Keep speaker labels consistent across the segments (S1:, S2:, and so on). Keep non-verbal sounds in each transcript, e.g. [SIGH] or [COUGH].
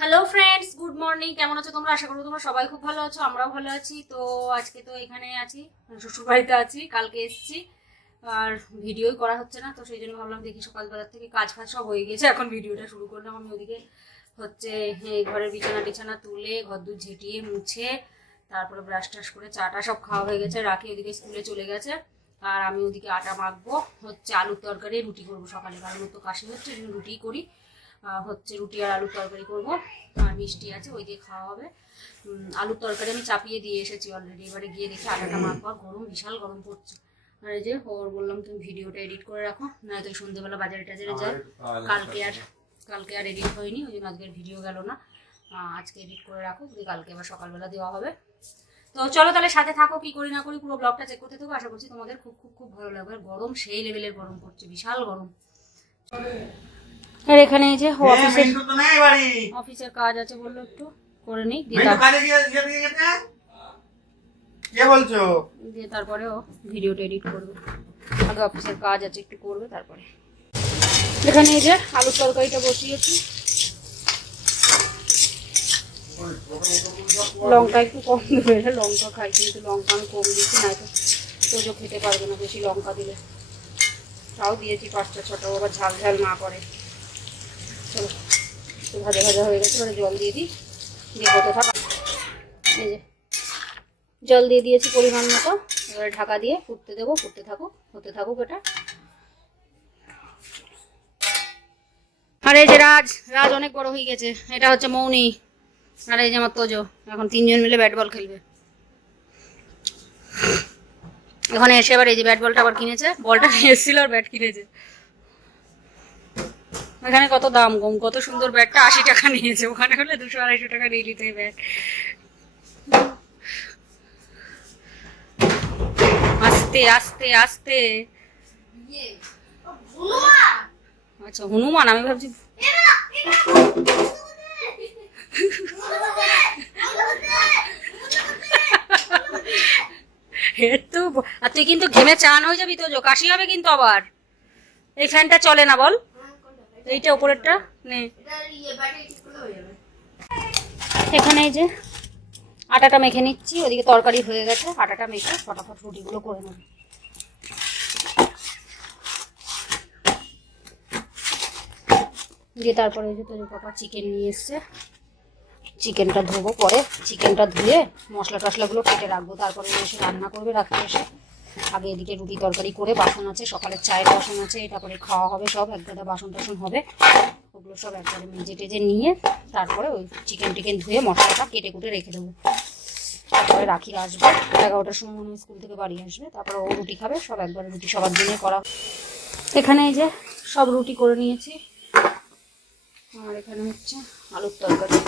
S1: Hello friends good morning কেমন আছো তোমরা? আশা করব তোমরা সবাই খুব ভালো আছো, আমরাও ভালো আছি। তো আজকে তো এখানে আছি শ্বশুর বাড়িতে আছি, কালকে এসেছি। আর ভিডিওই করা হচ্ছে না, তো সেই জন্য ভাবলাম দেখি সকালবেলার থেকে কাজ ফাজ সব হয়ে গেছে, এখন ভিডিওটা শুরু করলাম। আমি ওদিকে হচ্ছে ঘরের বিছানা টিছানা তুলে, ঘরদুর ঝেঁটিয়ে, মুছে, তারপরে ব্রাশ টাশ করে চাটা সব খাওয়া হয়ে গেছে, রাখি ওদিকে স্কুলে চলে গেছে। আর আমি ওদিকে আটা মাখবো, হচ্ছে আলুর তরকারি, রুটি করব সকালে, কারণ তো কাশি হচ্ছে রুটিই করি। হচ্ছে রুটি আর আলুর তরকারি করব। আর মিষ্টি আছে ওই দিয়ে খাওয়া হবে। আলুর তরকারি আমি চাপিয়ে দিয়ে এসেছি অলরেডি এবারে গিয়ে দেখি আটাটা মাখবো গরম বিশাল গরম পড়ছে। আর এই যে ওর বললাম তুমি ভিডিওটা এডিট করে রাখো না তো সন্ধ্যেবেলা বাজারে টাজারে যায় কালকে আর কালকে আর এডিট হয়নি ওই জন্য আজকের ভিডিও গেল না। আজকে এডিট করে রাখো কালকে আবার সকালবেলা দেওয়া হবে। তো চলো তাহলে সাথে থাকো কি করি না করি পুরো ব্লগটা চেক করতে থাকো। আশা করছি তোমাদের খুব খুব খুব ভালো লাগবে। আর গরম সেই লেভেলের গরম পড়ছে বিশাল গরম। আর এখানে এই যে অফিসের
S2: নেই বাড়ি।
S1: অফিসের কাজ আছে বলল একটু করে নিই দিয়ে
S2: কে বলছো?
S1: দিয়ে তারপরে ও ভিডিওটা এডিট করবে। আগে অফিসের কাজ আছে একটু করবে তারপরে। এখানে এই যে আলুর তরকারিটা বসিয়েছি। লঙ্কা একটু কম দেবে লঙ্কা খাই কিন্তু লঙ্কা আমি কম দিচ্ছি না তো তোজো খেতে পারবে না বেশি লঙ্কা দিলে। তাও দিয়েছি পাঁচটা ছটা আবার ঝাল ঝাল না করে। চলো ভাজা ভাজা হয়ে গেছে জল দিয়ে দিই। দিয়ে হতে থাকা এই যে, জল দিয়ে দিয়েছি পরিমাণ মতো। এবারে ঢাকা দিয়ে ফুটতে দেবো, ফুটতে থাকুক, হতে থাকুক এটা। আর এই যে রাজ রাজ অনেক বড় হয়ে গেছে। এটা হচ্ছে মৌনি আর এই যে আমার তোজো। এখন তিনজন মিলে ব্যাট বল খেলবে। এখানে এসে আবার এই যে ব্যাট বলটা আবার কিনেছে। বলটা এসেছিল আর ব্যাট কিনেছে। এখানে কত দাম কম? কত সুন্দর ব্যাগটা আশি টাকা নিয়েছে। ওখানে হলে দুশো আড়াইশো টাকা নিয়ে নিতে ব্যাট আস্তে আস্তে আস্তে। আচ্ছা হনুমান, আমি ভাবছি তো আর তুই কিন্তু ঘেমে চান হয়ে যাবি তো, কাশি হবে কিন্তু আবার। এই ফ্যানটা চলে না বল। এইটা উপরেরটা নে। এখানে এই যে আটাটা মেখে নিচ্ছি, ওদিকে তরকারি হয়ে গেছে, আটাটা মেখে ফটাফট রুটিগুলো করে নেব। দিয়ে তারপরে ওই যে তোর পাপা চিকেন নিয়ে এসছে। চিকেনটা ধোবো পরে চিকেনটা ধুয়ে মশলা টশলাগুলো কেটে রাখব। তারপরে এসে রান্না করবে রাত্রে এসে। আগে এদিকে রুটি তরকারি করে বাসন আছে সকালের চায়ের বাসন আছে, তারপরে খাওয়া হবে সব, এক বাসন টাসন হবে। ওগুলো সব একবারে মেজে টেজে নিয়ে তারপরে ওই চিকেন টিকেন ধুয়ে মশলাটা কেটে কুটে রেখে দেবো। তারপরে রাখি আসবে, এগারোটার সময় মনে স্কুল থেকে বাড়ি আসবে, তারপরে ও রুটি খাবে, সব একবারে রুটি সবার দিনে করা। এখানে এই যে সব রুটি করে নিয়েছি। আর এখানে হচ্ছে আলুর তরকারি।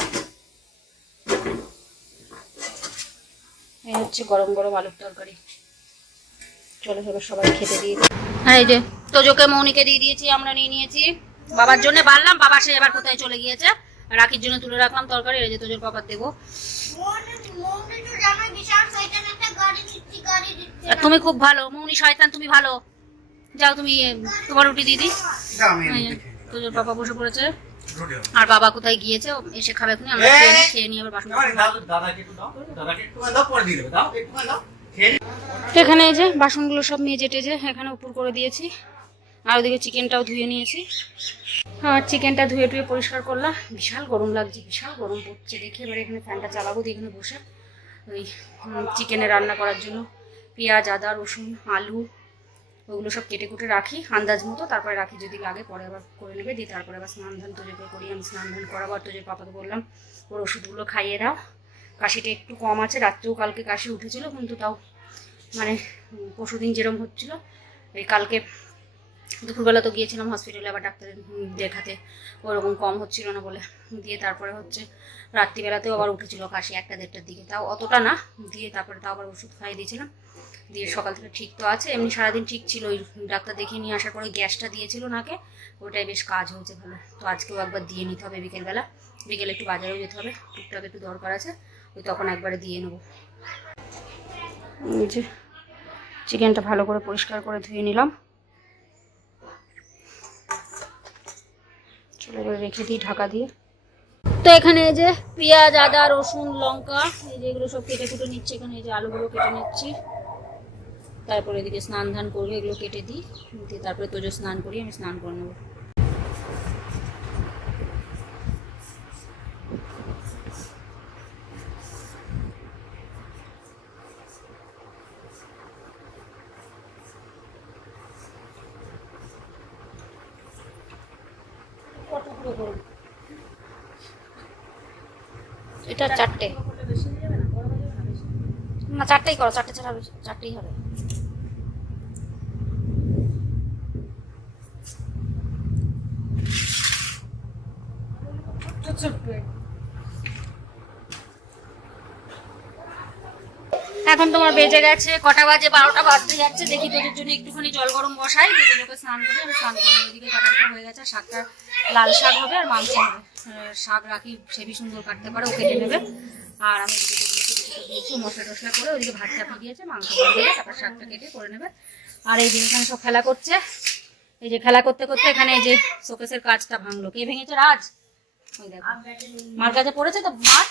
S1: এই হচ্ছে গরম গরম আলুর তরকারি। চলো এবার সবাই খেতে দিয়ে দিই। হ্যাঁ এই যে তোজোকে মৌনিকে দিয়ে দিয়েছি আমরা নিয়ে নিয়েছি। বাবার জন্য বাড়লাম বাবা সে এবার কোথায় চলে গিয়েছে। রাখির জন্য তুলে রাখলাম তরকারি এই যে তোজোর বাবার দেবো। তুমি খুব ভালো মৌনি শয়তান তুমি ভালো। যাও তুমি তোমার রুটি দিদি। তোজোর বাবা বসে পড়েছে। আর বাবা কোথায় গিয়েছে এসে খাবে এখনই আমরা খেয়ে নিয়ে আবার বাসন
S2: দাদাকে একটু দাও, দাদাকে একটু দাও, পরে দিয়ে দাও, একটু দাও, খেয়ে।
S1: এখানে এই যে বাসনগুলো সব মেজে টেজে এখানে উপর করে দিয়েছি। আর ওদিকে চিকেনটাও ধুয়ে নিয়েছি। আর চিকেনটা ধুয়ে টুয়ে পরিষ্কার করলাম। বিশাল গরম লাগছে, বিশাল গরম পড়ছে দেখি। এবার এখানে ফ্যানটা চালাবো দিয়ে এখানে বসে। ওই চিকেনে রান্না করার জন্য পেঁয়াজ, আদা, রসুন, আলু, ওগুলো সব কেটে কুটে রাখি। আন্দাজ মতো তারপরে রাখি যদি লাগে, পরে আবার করে নেবে। দিয়ে তারপরে আবার স্নান ধান তোজোকে করি, আমি স্নান ধান করাবো। আর তোজোর পাপাকে বললাম, ওর ওষুধগুলো খাইয়ে দাও। কাশিটা একটু কম আছে, রাত্রেও কালকে কাশি উঠেছিল, কিন্তু তাও মানে উম, পরশুদিন যেরকম হচ্ছিল ওই কালকে দুপুরবেলা তো গিয়েছিলাম হসপিটালে আবার ডাক্তারের উম, দেখাতে ওরকম কম হচ্ছিল না বলে। দিয়ে তারপরে হচ্ছে রাত্রিবেলাতেও আবার উঠেছিল কাশি একটা দেড়টার দিকে। তাও অতটা না দিয়ে তারপরে তাও আবার ওষুধ খাইয়ে দিয়েছিলাম। দিয়ে সকাল থেকে ঠিক তো আছে এমনি সারাদিন ঠিক ছিল। ওই ডাক্তার দেখিয়ে নিয়ে আসার পরে গ্যাসটা দিয়েছিল নাকে ওটাই বেশ কাজ হয়েছে ভালো। তো আজকেও একবার দিয়ে নিতে হবে বিকেলবেলা। বিকেলে একটু বাজারেও যেতে হবে টুকটাক একটু দরকার আছে ওই তখন একবারে দিয়ে নেব। যে চিকেনটা ভালো করে পরিষ্কার করে ধুয়ে নিলাম। চলো রেখে দিই ঢাকা দিয়ে। তো এখানে এই যে পেঁয়াজ, আদা, রসুন, লঙ্কা, এই যে এগুলো সব কেটে কুটে নিচ্ছি এখানে, এই যে আলুগুলো কেটে নিচ্ছি। তারপরে এদিকে স্নান ধান করব এগুলো কেটে দিই, দিয়ে তারপরে তোজো স্নান করি, আমি স্নান করে নেব। এটা চারটে। না, চারটেই করো, চারটে ছাড়া চারটেই হবে। এখন তোমার বেজে গেছে, কটা বাজে, বারোটা বাজতে যাচ্ছে। দেখি তোদের জন্য একটুখানি জল গরম বসাই তোদেরকে স্নান করে স্নান করি তরকারিটা হয়ে গেছে শাকটা লাল শাক হবে আর মাংস হবে। শাক রাখি সেবি সুন্দর কাটতে পারে ও কেটে নেবে আর আমি দিয়েছি মশলা টসলা করে ওদিকে ভাত চাপিয়ে দিয়েছে মাংস দিয়ে তারপর শাকটা কেটে করে নেবে। আর এই যে এখানে সব খেলা করছে এই যে খেলা করতে করতে এখানে এই যে শোকেসের কাজটা ভাঙলো। কে ভেঙেছে রাজ? ওই দেখো। মার কাছে পড়েছে তো? মার?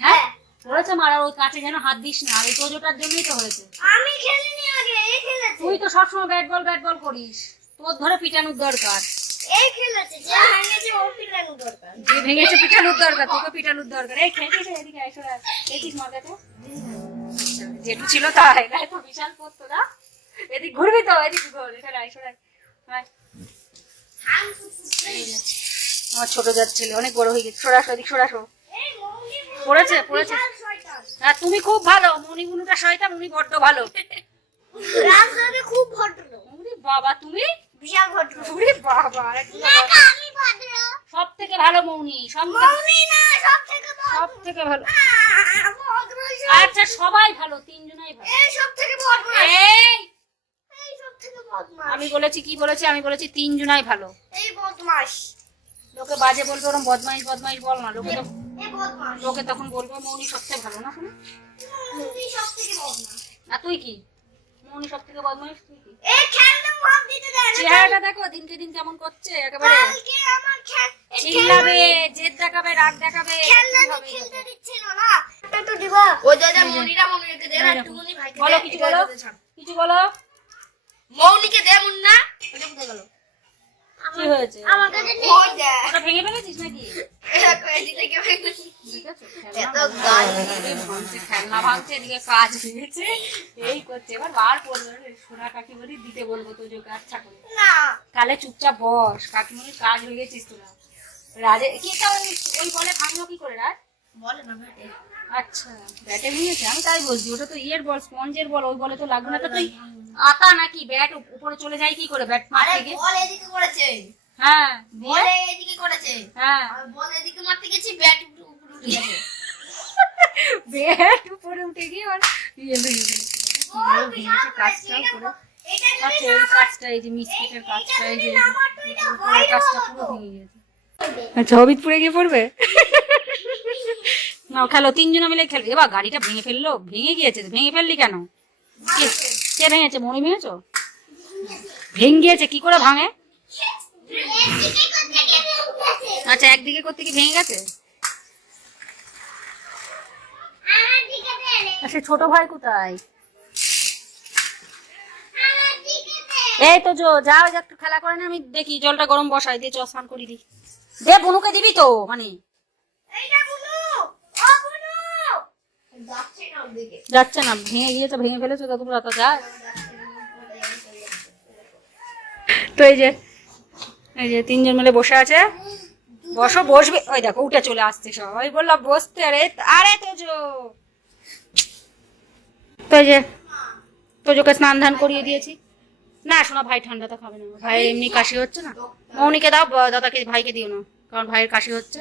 S1: হ্যাঁ? পড়েছে মার আর ওই কাছে যেন হাত দিস না আর এই তোজোটার জন্যই তো হয়েছে।
S3: আমি খেলিনি আগে এই খেলেছে।
S1: তুই তো সবসময় ব্যাট বল ব্যাট বল করিস। তোর ধরে পিটানোর দরকার।
S3: এই খেলেছে যে ভেঙেছে ও দরকার।
S1: যে ভেঙেছে পিটানোর দরকার তোকে পিটানোর দরকার। এই এদিকে দেখিস যেটু ছিল তাই গায়ে তো বিশাল পড়তো না? এদিক ঘুরবি তো এদিক ঘুর এখানে আইসো আমার ছোট যাচ্ছিল অনেক বড় হয়ে গেছে। সরাসো এদিক সরাসো পড়েছে পড়েছে। আর তুমি খুব ভালো। মণিমুনুটা শয়তান উনি বড্ড ভালো।
S3: খুব ভদ্র।
S1: বাবা তুমি?
S3: বিশাল ভদ্র
S1: উনি বাবা আরেকটু
S3: না
S1: বাবা।
S3: আমি ভদ্র।
S1: সব থেকে ভালো মৌনি সব থেকে-
S3: মৌনি না সব থেকে
S1: সব থেকে ভালো আচ্ছা সবাই ভালো তিনজনাই ভালো।
S3: এই সব থেকে বদমাস
S1: এই!
S3: এই সব থেকে বদমাস
S1: আমি বলেছি কি বলেছি? আমি বলেছি তিনজনাই ভালো।
S3: এই
S1: লোকে বাজে বলবে ওরম বদমাইশ বদমাইশ বল না। লোকে লোকে তখন বলবে মৌনি সবথেকে ভালো না শোনো?
S3: মৌনি সব থেকে
S1: আর তুই কি? মৌনি সব থেকে বদমাইশ তুই কি? চেহারাটা দেখো দিনকে দিন কেমন করছে একেবারে।
S3: কালকে আমার খেল- এই
S1: চিল্লাবে জেদ দেখাবে রাগ দেখাবে
S3: খেলনা
S1: কি
S3: তো
S1: হবে
S3: খেলতে দিচ্ছিল না। তো দিবা। ও দাদা মনিরা মনিরাকে দে না টুকুনি ভাইকে
S1: বলো কিছু বলো কিছু বলো।
S3: মৌনিকে দে মুন্না।
S1: ওটা কোথায় গেল? কি হয়েছে?
S3: আমার কাছে নেই
S1: ওটা ভেঙে ফেলেছিস নাকি?
S3: দেখো এদিকে থেকে ফেলেছি
S1: দেখেছ?
S3: এত
S1: খেলনা ভাঙছে, এদিকে কাজ হয়েছে এই করছে। এবার বার পড়ল সোনা কাকিমণি দিতে বলব তো যে তাহলে চুপচাপ বস কাকিমণির কাজ হয়ে গেছিস তোরা। রাজে কি তা ওই- বলে ভাঙলো কি করে রাজ?
S3: বলে না ভাই
S1: আচ্ছা ব্যাটে ভেঙেছে আমি তাই বলছি ওটা তো ইয়ের বল স্পঞ্জের বল ওই বলে তো লাগবে না তো তুই আতা নাকি ব্যাট উপরে চলে যায় কি করে ব্যাট মারতে গিয়ে?
S3: বল এদিকে করেছে।
S1: হ্যাঁ
S3: বল। এদিকে করেছে।
S1: হ্যাঁ।
S3: বল এদিকে মারতে গেছি ব্যাট উপরে উঠে গেছে।
S1: ব্যাট উপরে উঠে গিয়ে আর ইয়ে হয়ে গেছে কাজটাও করে। আচ্ছা এই কাজটা এই যে মিস্ত্রিটার কাজটা এই যে এই কাজটা পুরো ভেঙে গেছে। আচ্ছা হবিদপুরে গিয়ে পড়বে? না, খেলো, তিনজনে মিলে খেলবে এবার গাড়িটা ভেঙে ফেলল। ভেঙে গিয়েছে, ভেঙে ফেললি কেন? কে ভেঙেছে? মনে ভেঙেছো? ভেঙে গিয়েছে, কি করে ভাঙে? আচ্ছা একদিকে করতে কি ভেঙে গেছে? সে ছোট ভাই কোথায়? এই তো জো যাও একটু খেলা করে না, আমি দেখি, জলটা গরম বসাই দিয়ে চ স্নান করি দি। দে, বনুকে দিবি তো মানে
S3: এইটা বুনু ও বুনু যাচ্ছে না
S1: ভেঙে গিয়েছে, ভেঙে ফেলেছো তত রাতা যায় তো এই যে এই যে তিনজন মিলে বসে আছে। বসো, বসবে। ওই দেখো, উঠে চলে আসছে সব ওই বললাম, বসতে আরে আরে তোজো। তো এই যে, তোজোকে স্নান ধান করিয়ে দিয়েছি। না, শোনো, ভাই ঠান্ডা তো খাবে না। ভাই এমনি কাশি হচ্ছে না। মৌনিকে দাও, দাদাকে, ভাইকে দিও না। কারণ ভাইয়ের কাশি হচ্ছে।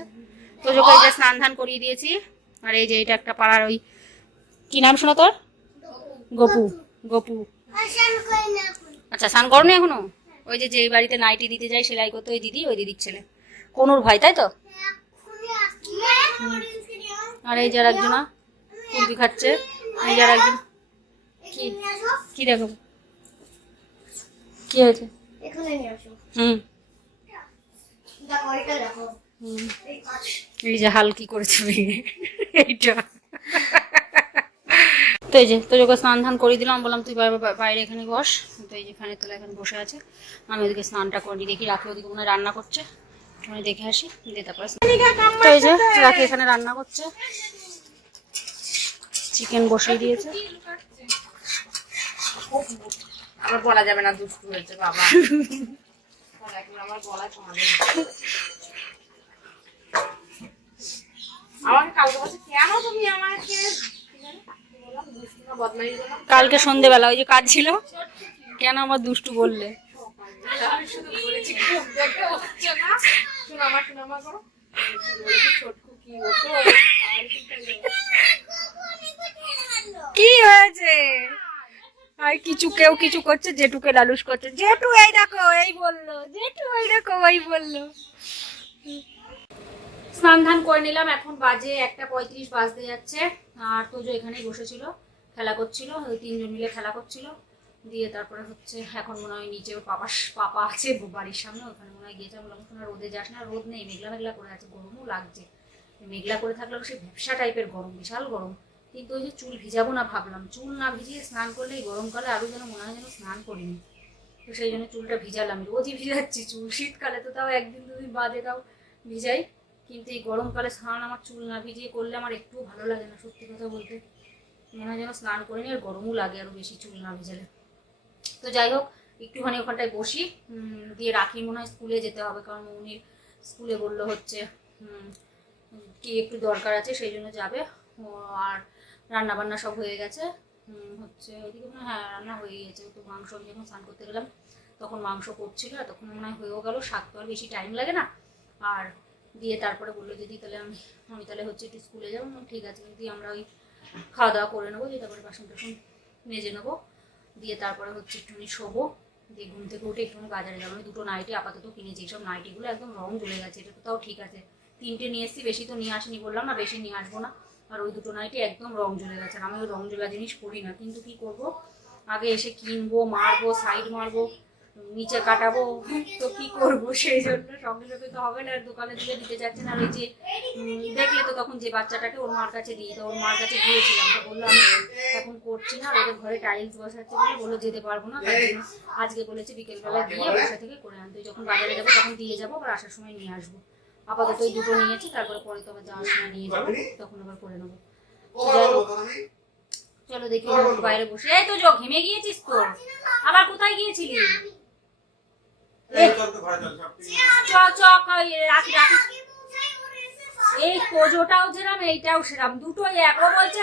S1: তোজোকে এই যে স্নান ধান করিয়ে দিয়েছি। আর এই যে এটা একটা পাড়ার ওই কি নাম শোনা তোর? গপু গপু।
S3: না
S1: আচ্ছা স্নান করনি এখনও? ওই যে যেই বাড়িতে নাইটি দিতে যায় সেলাই করতে ওই দিদি ওই দিদির ছেলে। কোনুর ভাই তাই তো? আর এই যার একজনা কুলপি খাচ্ছে। এই যার একজন কি? কি দেখো? কি হয়েছে? হুম।
S3: এই
S1: যে হালকি করেছে ভেঙে এইটা। তো এই যে তো যখন স্নান ধান করে দিলাম বললাম তুই বাইরে এখানে বস। তো এই যে ফ্যানের তলায় এখানে বসে আছে। আমি ওদিকে স্নানটা করি দেখি রাখি ওদিকে মনে রান্না করছে। আমি দেখে আসি দিয়ে তারপরে তো এই যে রাখি এখানে রান্না করছে। চিকেন বসিয়ে দিয়েছে।
S3: আমার বলা যাবে না দুষ্টু হয়েছে বাবা। আমার [LAUGHS] বলা তোমাদের আমাকে কালকে বলছে কেন তুমি আমাকে
S1: কালকে সন্ধেবেলা ওই যে কাজ ছিল কেন আমার দুষ্টু বললে?
S3: কি
S1: হয়েছে? আর কিছু কেউ কিছু করছে জেঠুকে লালুস করছে। জেঠু এই দেখো এই বলল। জেঠু এই দেখো এই বলল। স্নান ধান করে নিলাম। এখন বাজে একটা পঁয়ত্রিশ, বাজতে যাচ্ছে। আর তোজো এখানেই বসেছিল, খেলা করছিল, ওই তিনজন মিলে খেলা করছিল। দিয়ে তারপরে হচ্ছে এখন মনে হয় নিচে ওর পাপা পাপা আছে বাড়ির সামনে, ওখানে মনে হয় গিয়েছে। বললাম, শোনা রোদে যাস না, রোদ নেই, মেঘলা মেঘলা করে আছে, গরমও লাগছে। মেঘলা করে থাকলেও সে ভ্যাবসা টাইপের গরম, বিশাল গরম। কিন্তু ওই যে চুল ভিজাবো না ভাবলাম। চুল না ভিজিয়ে স্নান করলে গরমকালে আরও যেন মনে হয় যেন স্নান করিনি। তো সেই জন্য চুলটা ভিজালাম। রোজই ভিজাচ্ছি চুল। শীতকালে তো তাও একদিন দুদিন বাদে তাও ভিজাই। কিন্তু এই গরমকালে স্নান আমার চুল না ভিজিয়ে করলে আমার একটু ভালো লাগে না, সত্যি কথা বলতে। মনে হয় যেন স্নান করে করিনি আর গরমও লাগে আরও বেশি চুল না ভিজালে। তো যাই হোক, একটুখানি ওখানটায় বসি দিয়ে রাখি মনে হয় স্কুলে যেতে হবে, কারণ উনি স্কুলে বলল হচ্ছে কি একটু দরকার আছে, সেই জন্য যাবে। আর রান্না বান্না সব হয়ে গেছে হচ্ছে ওইদিকে মনে হয় রান্না হয়ে গেছে। তো মাংস আমি যখন স্নান করতে গেলাম, তখন মাংস করছিল তখন মনে হয় হয়েও গেল শাক তো আর বেশি টাইম লাগে না। আর দিয়ে তারপরে বলল, দিদি, তাহলে আমি আমি তাহলে হচ্ছে একটু স্কুলে যাব। ঠিক আছে যদি আমরা ওই খাওয়া দাওয়া করে নেব, দিয়ে তারপরে বাসন টাসন মেজে নেব। দিয়ে তারপরে হচ্ছে একটুখানি শোবো। দিয়ে ঘুম থেকে উঠে একটুখানি বাজারে যাব। আমি দুটো নাইটি আপাতত কিনেছি, এইসব নাইটিগুলো একদম রং জ্বলে গেছে, এটা তো তাও ঠিক আছে। তিনটে নিয়ে এসেছি, বেশি তো নিয়ে আসিনি, বললাম না বেশি নিয়ে আসব না। আর ওই দুটো নাইটি একদম রং জ্বলে গেছে, আর আমি ওই রং জ্বলা জিনিস করি না। কিন্তু কি করব? আগে এসে কিনবো, মারবো সাইড মারবো নিচে কাটাবো তো কি করব? সেই জন্য সঙ্গে সঙ্গে তো হবে না দোকানে দিলে দিতে চাচ্ছেন আর ওই যে দেখলে তো তখন যে বাচ্চাটাকে ওর মার কাছে দিই তো ওর মার কাছে গিয়েছিলাম তো বলল আমি এখন করছি না ওদের ঘরে টাইলস বসাচ্ছে বলে বলে যেতে পারব না আজকে বলেছে বিকেলবেলা গিয়ে বাসা থেকে করে আনতে। যখন বাজারে যাব তখন দিয়ে যাব আবার আসার সময় নিয়ে আসব। আপাতত ওই দুটো নিয়েছি তারপরে পরে তো আবার যাওয়ার সময় নিয়ে যাব তখন আবার করে নেব। চলো দেখি বাইরে বসে। এই তো যো ঘেমে গিয়েছিস তো? আবার কোথায় গিয়েছিলি? এই কোজোটাও যেরাম এইটাও সেরাম। দুটোই এক। বলছে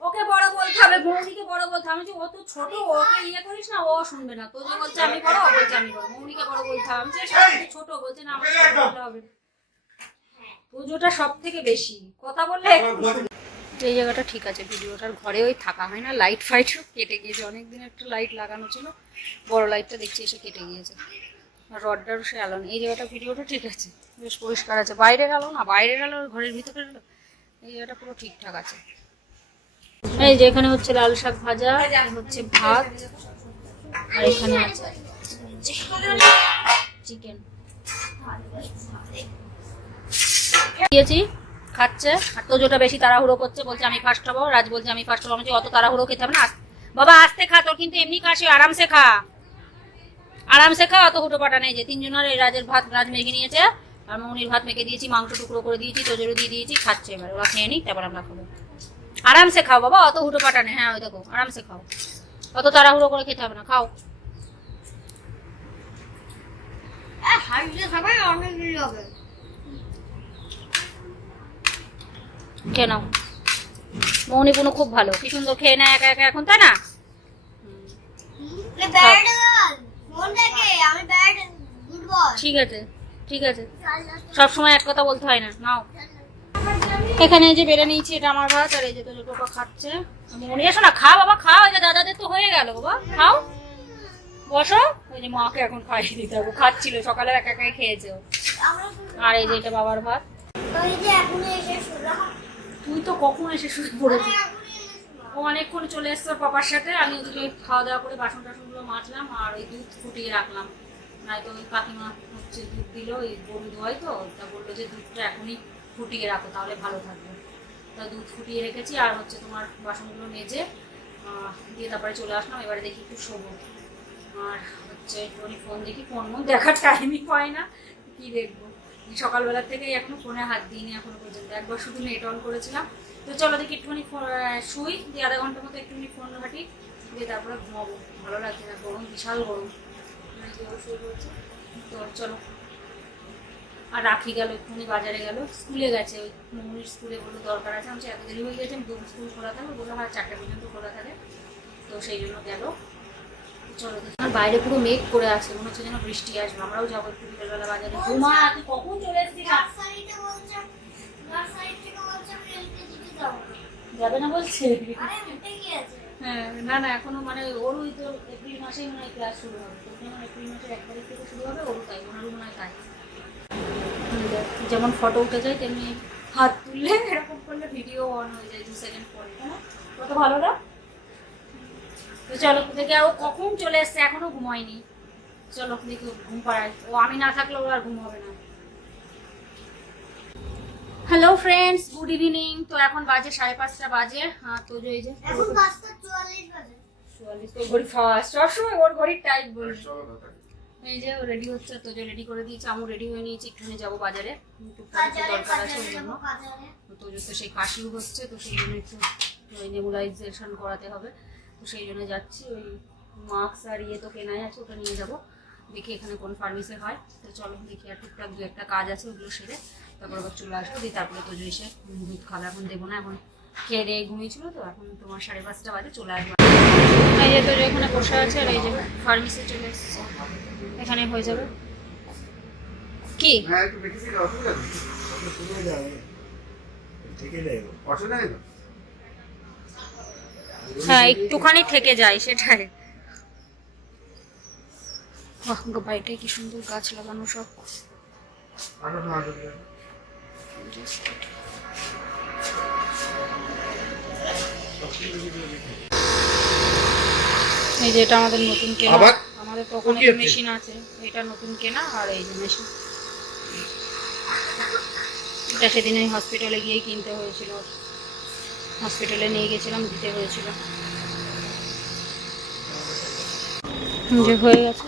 S1: ওকে বড় বলতে হবে মৌমিকে বড় বলতে আমি তো ছোট ওকে ইয়ে করিস না ও শুনবে না। বলছে আমি বড়? ও বলছে আমি বড়। মৌমিকে বড় বলতে হবে। আমি বলছি, "এ, সব ছোট বলছে না হবে। পুজোটা সব থেকে বেশি। কথা বললে? এই জায়গাটা ঠিক আছে ভিডিওটার ঘরে ওই থাকা হয় না। লাইট ফাইট কেটে গিয়েছে। অনেকদিন একটা লাইট লাগানো ছিল বড় লাইটটা দেখছি এসে কেটে গিয়েছে। আর রডটারও সে আলো এই জায়গাটা ভিডিওটা ঠিক আছে। বেশ পরিষ্কার আছে। বাইরে আলো না? বাইরে আর ঘরের ভিতরে আলো এই জায়গাটা পুরো ঠিকঠাক আছে। এই যে এখানে হচ্ছে লাল শাক ভাজা হচ্ছে ভাত, আর এখানে আছে চিকেন। দিয়েছি, খাচ্ছে। আর বেশি তাড়াহুড়ো করছে, বলছে আমি ফার্স্ট হব। রাজ বলছে আমি ফার্স্ট হব। আমি অত তাড়াহুড়ো খেতে হবে না। বাবা, আস্তে খা, তোর কিন্তু এমনি খাসি, আরামসে খা। আরামসে খা অত হুটো পাটা নেই যে তিনজনের এই রাজের ভাত রাজ মেখে নিয়েছে আর মৌনির ভাত মেখে দিয়েছি মাংস টুকরো করে দিয়েছি তোজোরও দিয়ে দিয়েছি খাচ্ছে এবার ওরা খেয়ে নিই তারপর আমরা খাব। আরামসে খাও বাবা অত হুটো পাটা নেই হ্যাঁ ওই দেখো আরামসে খাও। অত তাড়াহুড়ো করে খেতে হবে না খাও। নাও। মৌনি পুনু খুব ভালো কি সুন্দর খেয়ে নেয় একা একা এখন তাই না? ঠিক আছে ঠিক আছে। সব সময় এক কথা বলতে হয় না। নাও। এখানে এই যে বেড়ে নিয়েছি এটা আমার ভাত আর এই যে তোর টোপা খাচ্ছে। মনে এসো না খা বাবা খাও যে দাদাদের তো হয়ে গেল বাবা। খাও। বসো। ওই যে মাকে এখন খাইয়ে দিতে হবে। খাচ্ছিল সকালে একা একাই খেয়েছে আর এই যে এটা বাবার ভাত।
S3: শুরু
S1: তুই তো কখন এসে শুয়ে পড়েছিস? অনেকক্ষণ চলে এসছে পাপার সাথে, আমি ওদিকে খাওয়া দাওয়া করে বাসন টাসনগুলো মাজলাম আর ওই দুধ ফুটিয়ে রাখলাম। নয়তো ওই কাকিমা হচ্ছে দুধ দিল ওই গরু দোয়াই তো, তা বলল যে দুধটা এখনই ফুটিয়ে রাখো, তাহলে ভালো থাকবে। তা দুধ ফুটিয়ে রেখেছি, আর হচ্ছে তোমার বাসনগুলো মেজে দিয়ে তারপরে চলে আসলাম, এবারে দেখি একটু শোবো। আর হচ্ছে একটুখানি ফোন দেখি ফোন মন দেখার টাইমই পায় না, কি দেখব। সকালবেলার থেকেই এখনও ফোনে হাত দিইনি এখনও পর্যন্ত। একবার শুধু নেট অন করেছিলাম। তো চলো দেখি একটুখানি শুই, দিয়ে আধা ঘণ্টার মতো একটুখানি ফোন ঘাটি, দিয়ে তারপরে ঘুমাবো। ভালো লাগছে না, গরম, বিশাল গরম। মানে তো চলো। আর রাখি গেল, একটুখানি বাজারে গেল। স্কুলে গেছে, ওই মৌমির স্কুলে বলল দরকার আছে? আমি এত দেরি হয়ে গেছে, আমি স্কুল খোলা থাকবে বলল হ্যাঁ চারটে পর্যন্ত খোলা থাকে। তো সেই জন্য গেল। চলো বাইরে পুরো মেঘ করে আছে মনে হচ্ছে যেন বৃষ্টি আসবে। আমরাও যাব একটু বিকেলবেলা বাজারে। ঘুমা তুই কখন চলে এসেছিস
S4: যাব।
S1: যাবে না বলছে? হ্যাঁ না না এখনও মানে ওরই তো এপ্রিল মাসেই মনে হয় ক্লাস শুরু হবে। এপ্রিল মাসের এক তারিখ থেকে শুরু হবে ওরও তাই ওনারও মনে হয় তাই। যেমন ফটো উঠে যায় তেমনি হাত তুললে এরকম করলে ভিডিও অন হয়ে যায় দু সেকেন্ড পরে? কত ভালো না? তো চলো দেখে ও কখন চলে এসছে এখনও ঘুমায়নি। চলো দেখি ঘুম পাড়ায়। ও আমি না থাকলে ওর আর ঘুম হবে না। হ্যালো ফ্রেন্ডস গুড ইভিনিং তো এখন বাজে সাড়ে পাঁচটা বাজে। হ্যাঁ তো যে এই যে
S4: এখন পাঁচটা চুয়াল্লিশ বাজে।
S1: চুয়াল্লিশ তোর ঘড়ি ফার্স্ট সবসময় ওর বলবি। এই যে রেডি হচ্ছে তো যে রেডি করে দিয়েছি আমি রেডি হয়ে নিয়েছি একটুখানি যাব বাজারে। দরকার আছে ওই জন্য।
S4: যাব বাজারে।
S1: তো তো সেই কাশিও হচ্ছে তো সেই জন্য একটু নেবুলাইজেশন করাতে হবে। তো সেই জন্য যাচ্ছি ওই মাস্ক আর ইয়ে তো কেনাই আছে ওটা নিয়ে যাব। দেখি এখানে কোন ফার্মেসি হয়। তো চলো দেখি আর টুকটাক দু একটা কাজ আছে ওগুলো সেরে তারপর আবার চলে আসব। দিয়ে তারপরে তো এসে দুধ খাবে এখন দেবো না এখন খেয়ে দিয়ে ঘুমিয়েছিল তো এখন তোমার সাড়ে পাঁচটা বাজে চলে আসব। এই যে তো যে এখানে বসে আছে আর এই যে ফার্মেসি চলে এসেছে। এখানে হয়ে যাবে। কি?
S2: হ্যাঁ একটু বেশি অসুবিধা নেই। অসুবিধা নেই তো?
S1: হ্যাঁ একটুখানি থেকে যায় সেটাই। বাহ বাড়িটায় কি সুন্দর গাছ লাগানো সব। এই যে এটা আমাদের নতুন কেনা। আমাদের ওখানে মেশিন আছে। এটা নতুন কেনা আর এই যে মেশিন। এটা সেদিন ওই হসপিটালে গিয়েই কিনতে হয়েছিল। হসপিটালে নিয়ে গেছিলাম দিতে হয়েছিল। যে হয়ে গেছে।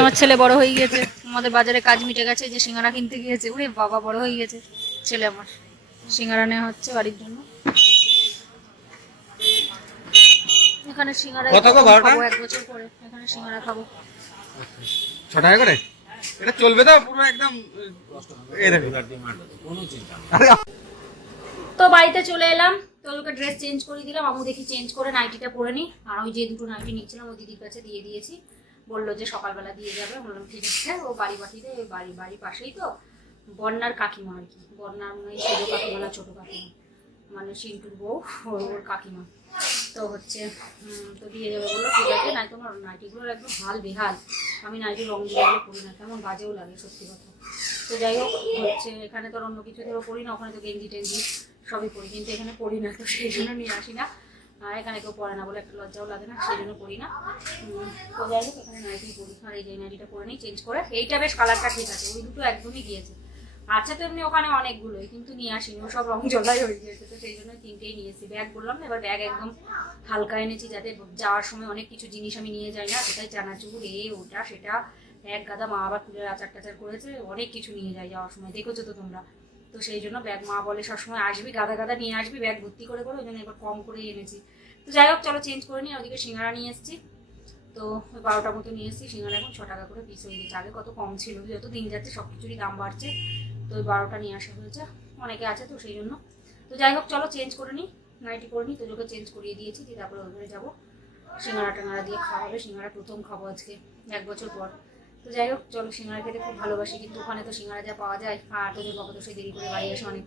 S1: আমার ছেলে বড় হয়ে গিয়েছে। আমাদের বাজারে কাজ মিটে গেছে যে সিঙ্গারা কিনতে গিয়েছে ওরে বাবা বড় হয়ে গেছে ছেলে আমার। সিঙ্গারা নেওয়া হচ্ছে বাড়ির জন্য। এখানে সিঙ্গারা? খাব এক বছর পরে। এখানে সিঙ্গারা খাব।
S2: ছ টাকা করে? এটা চলবে তো পুরো একদম
S1: তো বাড়িতে চলে এলাম। তো ওকে ড্রেস চেঞ্জ করে দিলাম। আমু দেখি চেঞ্জ করে নাইটিটা পরে নি। আর ওই যে দুটো নাইটি নিচ্ছিলাম, ওই দিদির কাছে দিয়ে দিয়েছি। বলল যে সকালবেলা দিয়ে যাবে। বললাম, ঠিক আছে, ও বাড়ি ওই বাড়ি বাড়ি পাশেই তো বন্যার কাকিমা আর কি। বন্যার মানে ছোটো কাকিমা না, ছোটো কাকিমা। মানে সিন্টুর বউ, ওর কাকিমা। তো হচ্ছে তো দিয়ে যাবে বলল, ঠিক আছে, নাই তোমার নাইটিগুলোর একদম হাল বেহাল। আমি নাইটি রং দিয়ে পরি না, কেমন বাজেও লাগে সত্যি কথা। তো যাই হোক, হচ্ছে এখানে তো অন্য কিছু ধরো পড়ি না, ওখানে তো গেঞ্জি টেঞ্জি সবই পড়ি কিন্তু এখানে পড়ি না, তো সেই জন্য নিয়ে আসি না। আর এখানে কেউ পড়ে না বলে একটা লজ্জাও লাগে না, সেই জন্য পড়ি না। তো যাই হোক, এখানে নাইটি পরি, আর এই যে নাইটিটা পরে নিই, চেঞ্জ করে, এইটা বেশ কালারটা ঠিক আছে, ওই দুটো একদমই গিয়েছে। আছে তো এমনি ওখানে অনেকগুলোই কিন্তু নিয়ে আসিনি। ও সব রং জলাই হয়ে গিয়েছে, তো সেই জন্য তিনটেই নিয়েছি। ব্যাগ বললাম না, এবার ব্যাগ একদম হালকা এনেছি যাতে যাওয়ার সময় অনেক কিছু জিনিস আমি নিয়ে যাই না, সেটাই চানাচুর, এ, ওটা, সেটা, এক গাদা মা আবার তুলে আচার টাচার করেছে, অনেক কিছু নিয়ে যাই যাওয়ার সময়, দেখেছ তো তোমরা। তো সেই জন্য ব্যাগ মা বলে, সবসময় আসবি, গাদা গাদা নিয়ে আসবি ব্যাগ ভর্তি করে করে, ওই জন্য এবার কম করেই এনেছি। তো যাই হোক, চলো চেঞ্জ করে নিই, ওদিকে সিঙ্গারা নিয়ে এসেছি। তো বারোটার মতো নিয়ে এসেছি, সিঙ্গারা এখন ছ টাকা করে পিস হয়ে গেছে। আগে কত কম ছিল যত দিন যাচ্ছে সব কিছুরই দাম বাড়ছে। তো ওই বারোটা নিয়ে আসা হয়েছে। অনেকে আছে তো সেই জন্য। তো যাই হোক, চলো চেঞ্জ করে নিই নাইটি করে নিই তো তোজোকে চেঞ্জ করিয়ে দিয়েছি দিয়ে তারপরে ওখানে যাব। সিঙ্গারা টাঙ্গারা দিয়ে খাওয়া হবে সিঙ্গারা প্রথম খাব আজকে, এক বছর পর। তো যাই হোক, চলো সিঙ্গারা খেতে খুব ভালোবাসি, কিন্তু ওখানে তো সিঙ্গারা যা পাওয়া যায়, আর তোদের বাবা তো সেই দেরি করে বাড়ি আসে অনেক।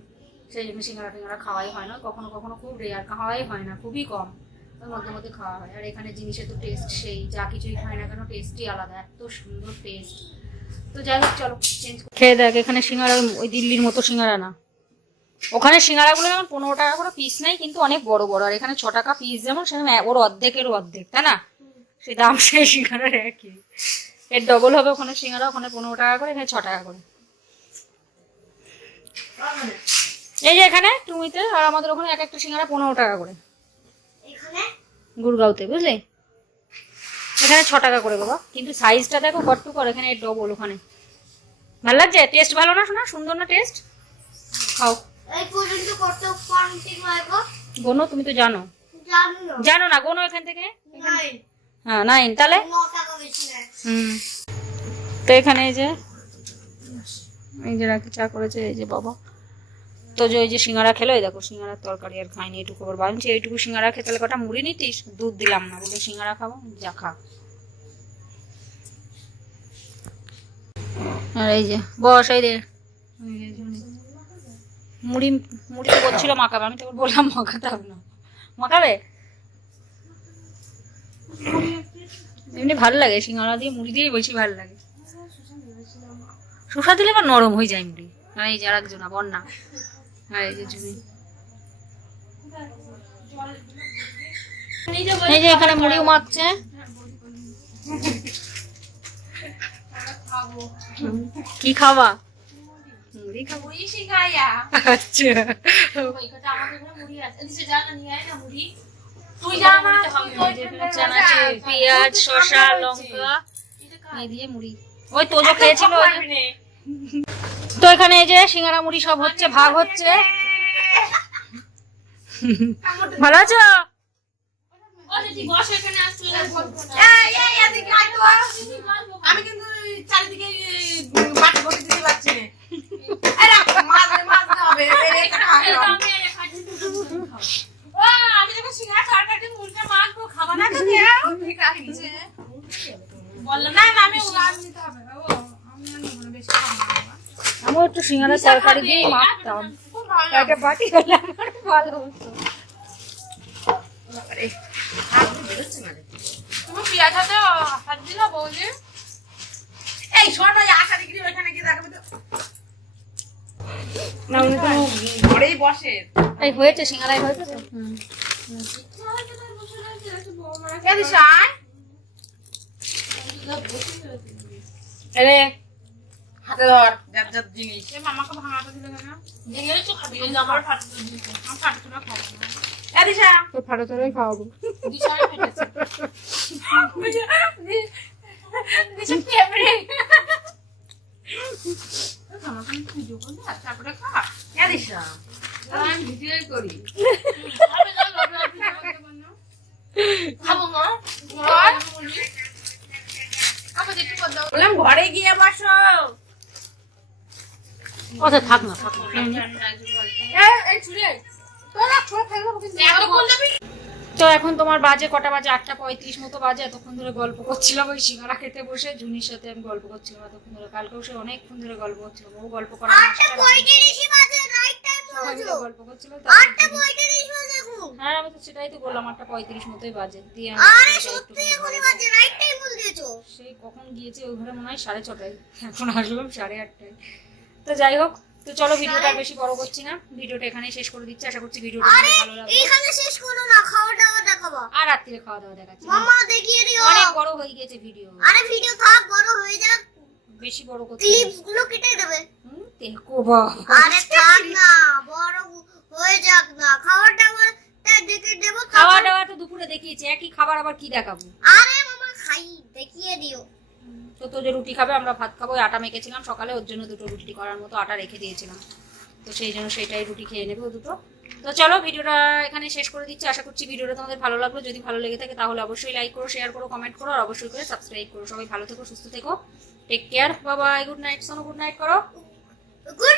S1: সেই জন্য সিঙ্গারা টিঙ্গারা খাওয়াই হয় না। কখনো কখনো খুব রেয়ার খাওয়াই হয় না, খুবই কম। মধ্যে মধ্যে খাওয়া হয়। আর এখানে জিনিসের তো টেস্ট সেই, যা কিছুই খাই না কেন টেস্টই আলাদা, এত সুন্দর টেস্ট তো যাই হোক চলো চেঞ্জ খেয়ে দেখ এখানে সিঙ্গারা ওই দিল্লির মতো সিঙ্গারা না। ওখানে সিঙ্গারাগুলো যেমন পনেরো টাকা করে পিস নেই কিন্তু অনেক বড় বড়। আর এখানে ছ টাকা পিস যেমন সেরকম ওর অর্ধেকের অর্ধেক তাই না? সেই দাম সেই সিঙ্গারার একই। এর ডবল হবে ওখানে সিঙ্গারা ওখানে পনেরো টাকা করে এখানে ছ টাকা করে। এই যে এখানে টুমিতে আর আমাদের ওখানে এক একটা সিঙ্গারা পনেরো টাকা করে।
S4: এখানে?
S1: গুড়গাঁওতে বুঝলি? এখানে ছ টাকা করে বাবা। কিন্তু সাইজটা দেখো কট্টু করে এখানে ডবল ওখানে। ভালো লাগছে? টেস্ট ভালো না শোনা সুন্দর না টেস্ট খাও।
S4: এই পর্যন্ত কত কোয়ান্টিটি লাগবে
S1: গোনো তুমি তো জানো।
S4: জানি
S1: জানো না গোনো এখান থেকে?
S4: নাই
S1: হ্যাঁ নাইন তাহলে? হুম। তো এখানে এই যে এই যে রাখি চা করেছে এই যে বাবা। তো যে ওই যে সিঙ্গারা খেলো এই দেখো সিঙ্গারার তরকারি আর খাইনি এইটুকু আবার বানছি এইটুকু সিঙ্গারা খেতে কটা মুড়ি নিতিস? দুধ দিলাম না বলে সিঙ্গারা খাব যা খা। আর এই যে, বস, এই মুড়ি মুড়ি তো বলছিল মাখাবে, আমি তো বললাম মাখাতে হবে না। মাখাবে? এমনি ভালো লাগে, সিঙ্গারা দিয়ে মুড়ি দিয়ে বেশি ভালো লাগে। শসা দিলে আবার নরম হয়ে যায় মুড়ি। আর এই যে আর একজন বন্যা। আর এই যে জুনি এই যে এখানে মুড়িও মাখছে। কি খাওয়া মুড়ি খাব।
S3: মুড়ি শিখাইয়া
S1: আচ্ছা
S3: তুই জানা
S1: চানাচুর পেঁয়াজ শসা লঙ্কা। এই দিয়ে মুড়ি। ওই তোজো খেয়েছিল তো এখানে এই যে সিঙ্গারা মুড়ি সব হচ্ছে ভাগ হচ্ছে। ভালো আছো?
S3: এই, এই, এদিকে আয় তো। আমি কিন্তু চারিদিকে বাটি বসে দিতে পারছি আমি যখন সিঙ্গারা তরকারি মুরগি মাখবো, খাবা না তো দেও? ঠিক আছে। না, না, আমি ও- আমি নিতে হবে। ও, আমি আর নেব না, বেশি খাব না বাবা।
S1: আমি একটু সিঙ্গারা তরকারি দিয়ে মাখতাম
S3: ভালো
S1: একটা বাটি হলে ভালো হতো
S3: তুমি পেঁয়াজ হাতে হাত দিল বৌদি এই শোন আশা ডিগ্রি ওইখানে গিয়ে দেখাবে তো। না উনি তো ঘরেই বসে।
S1: এই হয়েছে সিঙ্গারাই হয়েছে তো। হুম
S3: কেন শান। আরে হাতে ধর যার যার জিনিস। মামাকে ভাঙাটা দিলে কেন? জিনিস তো খাবি না আমার ফাটতে আমার ফাটতে না খাব না। এ দিশা।
S1: তো ফাটা খাওয়াবো। [LAUGHS]
S3: দিশা ফেটেছে। ঘরে গিয়ে বসো
S1: আচ্ছা থাক না থাক না নি। তো এখন তোমার বাজে কটা বাজে? আটটা পঁয়ত্রিশ মতো বাজে। এতক্ষণ ধরে গল্প করছিলাম ওই সিঙ্গারা খেতে বসে। জুনির সাথে আমি গল্প করছিলাম। এতক্ষণ ধরে কালকেও সে অনেকক্ষণ ধরে গল্প করছিল। বহু গল্প
S4: বলছো
S1: গল্প করছিল হ্যাঁ আমি তো সেটাই তো বললাম আটটা পঁয়ত্রিশ মতোই বাজে। দিয়ে সেই কখন গিয়েছে ওই ঘরে মনে হয় সাড়ে ছটায়। এখন আসলাম সাড়ে আটটায়। তো যাই হোক তো চলো ভিডিওটা বেশি বড় করছি না। ভিডিওটা এখানেই শেষ করে দিচ্ছি। আশা করছি ভিডিওটা ভালো লাগবে।
S4: এইখানে শেষ করো না খাওয়া দাওয়া দেখাবো।
S1: আর রাত্রিরে খাওয়া দাওয়া দেখাচ্ছি
S4: মামা দেখিয়ে দিও।
S1: অনেক বড় হয়ে গেছে ভিডিও।
S4: আরে ভিডিও থাক বড় হয়ে যাক।
S1: বেশি বড় করতে
S4: ক্লিপসগুলো কেটে দেবে।
S1: হুম, দেখো বাবা।
S4: আরে থাক না বড় হয়ে যাক না। খাবার দাবার দেখে দেবো
S1: খাওয়া দাওয়া তো দুপুরে দেখিয়েছি। একই খাবার আবার কি দেখাবো?
S4: আরে মামা খাই দেখিয়ে দিও।
S1: তো তো যে রুটি খাবে, আমরা ভাত খাব আটা মেখেছিলাম সকালে, ওর জন্য দুটো রুটি করার মতো আটা রেখে দিয়েছিলাম। তো সেই জন্য সেইটাই রুটি খেয়ে নেবে ও দুটো। তো চলো, ভিডিওটা এখানে শেষ করে দিচ্ছি। আশা করছি ভিডিওটা তোমাদের ভালো লাগল। যদি ভালো লেগে থাকে, তাহলে অবশ্যই লাইক করো শেয়ার করো কমেন্ট করো, আর অবশ্যই করে সাবস্ক্রাইব করো। সবাই ভালো থেকো, সুস্থ থেকো। টেক কেয়ার বাবা গুড নাইট সোনো গুড নাইট করো।
S4: গুড